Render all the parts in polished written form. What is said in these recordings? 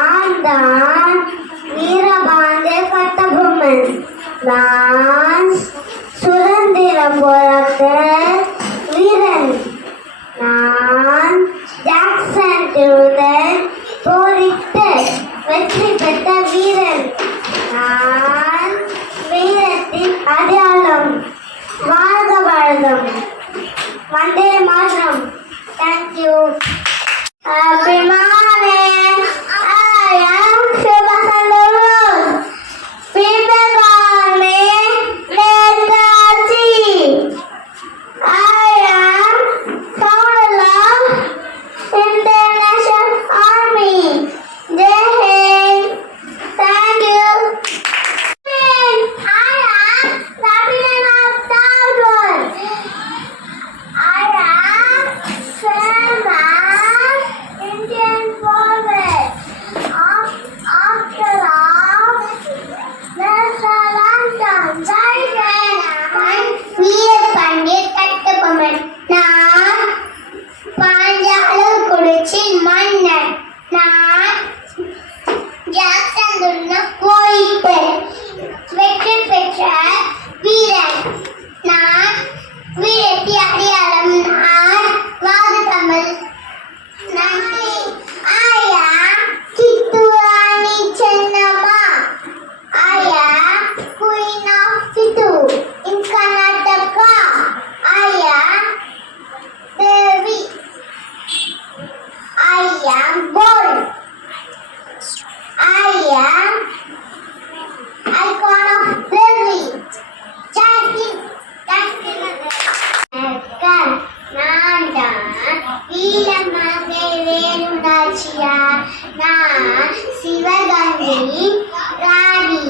நான் தான் வீரபாண்டிய கட்டபொம்மன். நான் சுதந்திர போராட்ட வீரன். நான் ஜாக்சன் டூடன் போரிட்டு வெற்றி பெற்ற வீரன். நான் வீரத்தின் அடையாளம். வாழ்க பாரதம். வந்தே மாதரம். Thank you. Happy morning. I am Shubhasandaru. People call me Netaji. I am Colonel of International Army. Jai Hind. Thank you. I am Rabindranath Tagore. I am famous Indian poet. After all, there's a lantern. Jai Hind. Veerapandiya Kattabomman. நான் பாஞ்சாலங்குறிச்சி மன்னன். நான் Jackson டூடன் போரிட்டு வெற்றி பெற்ற வீரன். நான் வீரத்தின் அடையாளம். நான் வாழ்க தமிழ். நன்றி. I am கித்தூராணி Chennamma. I am Queen of Chittoor in Karnataka. I am Devi. I am bold. I am icon of bravery. Jai Hind. நான் தான் வீரமங்கை வேலுநாச்சியார். நான் சிவகங்கை ராணி.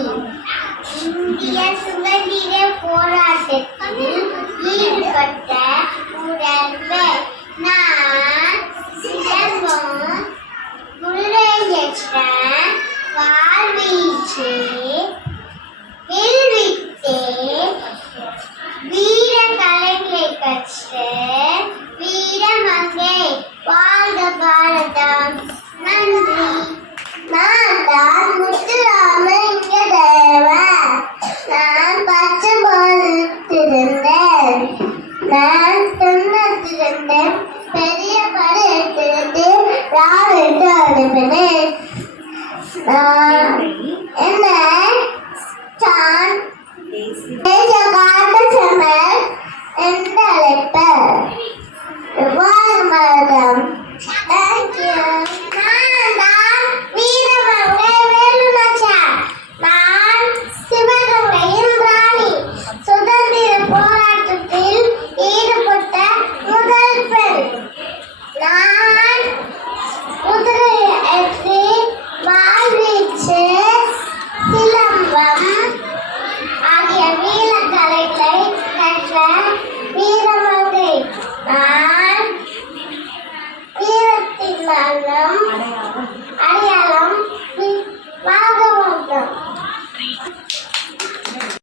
இந்திய சுதந்திர போராட்டத்தில் ஈடுபட்ட முதல்வர். நான் சிலம்பம் குதிரையேற்ற வாழ்வீச்சு வில்வித்தை வீர கலைகளை கற்ற வீரமங்கை. வாழ்க பாரதம். நன்றி. நான் தான் முத்துராமலிங்க தேவர். நான் பச்சை போட்டிருந்தேன். நான் துன்பத்திருந்தேன். பெரிய படை எடுத்திருந்து ராவிட்டு அனுப்பினேன். என்ன தான் தேச காட்டு செம்மல் என்று அழைப்பர். வாழ்க Thank you. நான் தான் வீரமங்கை வேலுநாச்சியார். நான் சிவகங்கையின் ராணி. சுதந்திர போராட்டத்தில் ஈடுபட்ட முதல் பெண். நான் குதிரை ஏற்றி வாழ்வீச்சு சிலம்பம் ஆகிய வீர கலைகளை கற்ற வீரமங்கை. நான் வீரத்தின் அடையாளம். வாழ்க பாரதம்.